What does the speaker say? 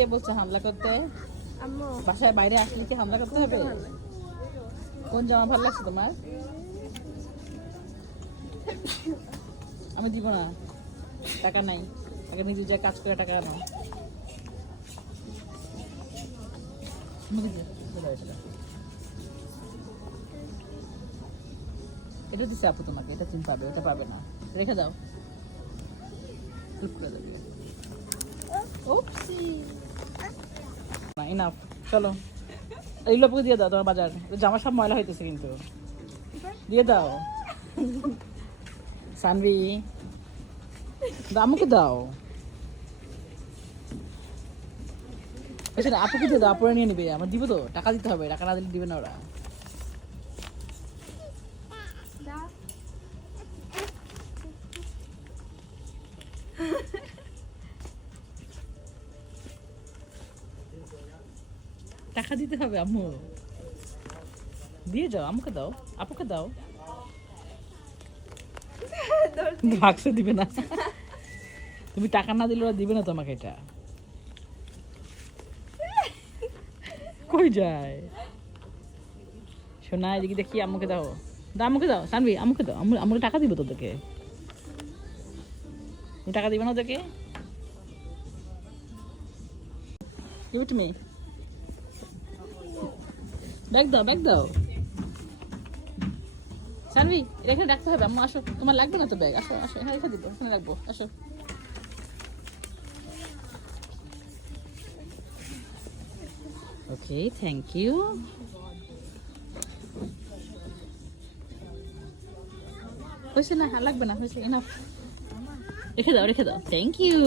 কে বলছে হামলা করতে? আম্মু বাসায় বাইরে আসলে কি হামলা করতে হবে? কোন জামা ভালো লাগছে তোমার? আমি দিব না, টাকা নাই। আগে নিজে যা কাজ করে টাকা আনো। এটা দিচ্ছে আপু তোমাকে, এটা তুমি পাবে, এটা পাবে না। রেখে দাও, টুক করে দেবে। না ইনাফ, চলো এইগুলো আপুকে দিয়ে দাও তোমার বাজার। জামা সব ময়লা হইতেছে কিন্তু, দিয়ে দাও। সানভি আমাকে দাও, আপুকে দিয়ে দাও, আপুরা নিয়ে নিবে। আমার দিব তো, টাকা দিতে হবে, টাকা না দিলে দিবে না ওরা। টাকা দিতে হবে আম্মু, দিয়ে যাও। আমাকে দাও, আপুকে দাও। ভাগসে দিবে না, তুমি টাকা না দিলে ওরা দিবে না তোমাকে। এটা কই যায় শোনা? এদিকে দেখি, আম্মুকে দাও, দাও আমাকে দাও। সানভি আমাকে দাও, আমাকে টাকা দিব তোদেরকে। তুমি টাকা দিবে না ওদেরকে? Give it to me. Bag দাও, ব্যাগ দাও। সানভি এটা এখানে রাখতে হবে। আম্মু আসো, তোমার লাগবে না তো ব্যাগ। আসো আসো, এখানে রেখে দিব, এখানে রাখবো। আসো। ওকে, থ্যাংক ইউ। হয়েছে না? লাগবে না, হয়েছে, এনাফ। রেখে দাও, রেখে দাও। Thank you.